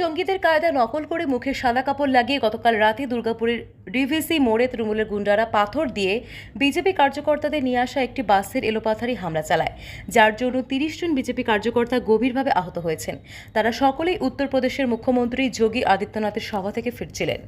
জঙ্গিদের কায়দা নকল করে মুখে সাদা কাপড় লাগিয়ে গতকাল রাতে দুর্গাপুরের ডিভিসি মোড়ে তৃণমূলের গুন্ডারা পাথর দিয়ে বিজেপি কার্যকর্তাদের নিয়ে আসা একটি বাসের এলোপাথারি হামলা চালায়, যার জন্য ৩০ জন বিজেপি কার্যকর্তা গভীরভাবে আহত হয়েছেন। তারা সকলেই উত্তরপ্রদেশের মুখ্যমন্ত্রী যোগী আদিত্যনাথের সভা থেকে ফিরছিলেন।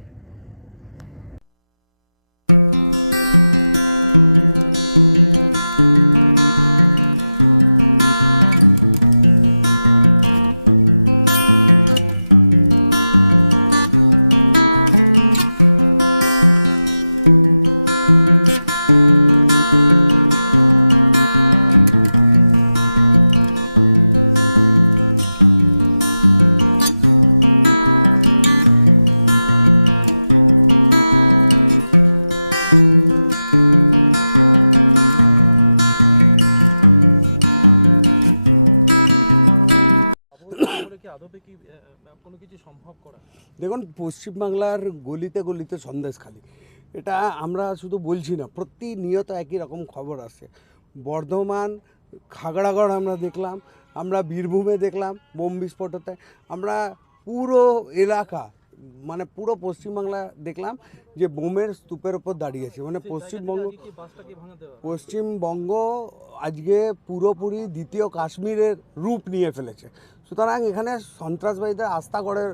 দেখুন, পশ্চিমবাংলার গলিতে গলিতে সন্দেশখালি, এটা আমরা শুধু বলছি না, প্রতিনিয়ত একই রকম খবর আসে। বর্ধমান, খাগড়াগড় আমরা দেখলাম, আমরা বীরভূমে দেখলাম বোম বিস্ফোট হতে, আমরা পুরো এলাকা মানে পুরো পশ্চিমবাংলা দেখলাম যে বোমের স্তূপের ওপর দাঁড়িয়েছে। মানে পশ্চিমবঙ্গ আজকে পুরোপুরি দ্বিতীয় কাশ্মীরের রূপ নিয়ে ফেলেছে। সুতরাং এখানে সন্ত্রাসবাদীদের আস্তাগড়ের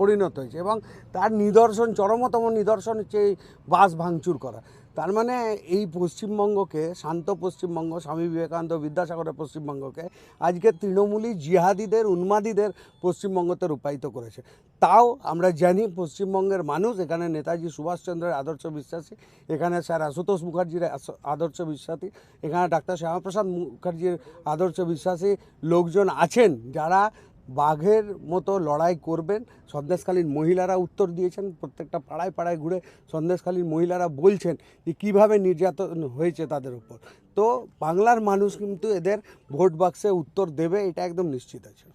পরিণত হয়েছে এবং তার নিদর্শন, চরমতম নিদর্শন হচ্ছে এই বাস ভাঙচুর করা। তার মানে এই পশ্চিমবঙ্গকে, শান্ত পশ্চিমবঙ্গ, স্বামী বিবেকানন্দ বিদ্যাসাগরের পশ্চিমবঙ্গকে আজকে তৃণমূলী জিহাদিদের, উন্মাদীদের পশ্চিমবঙ্গতে রূপায়িত করেছে। তাও আমরা জানি পশ্চিমবঙ্গের মানুষ এখানে নেতাজি সুভাষচন্দ্রের আদর্শ বিশ্বাসী, এখানে স্যার আশুতোষ মুখার্জির আদর্শ বিশ্বাসী, এখানে ডাক্তার শ্যামাপ্রসাদ মুখার্জির আদর্শ বিশ্বাসী লোকজন আছেন যারা বাঘের মতো লড়াই করবেন। সন্দেশখালীর মহিলারা উত্তর দিয়েছেন, প্রত্যেকটা পাড়ায় পাড়ায় ঘুরে সন্দেশখালীর মহিলারা বলছেন যে কীভাবে নির্যাতন হয়েছে তাদের উপর। তো বাংলার মানুষ কিন্তু এদের ভোট বাক্সে উত্তর দেবে, এটা একদম নিশ্চিত আছে।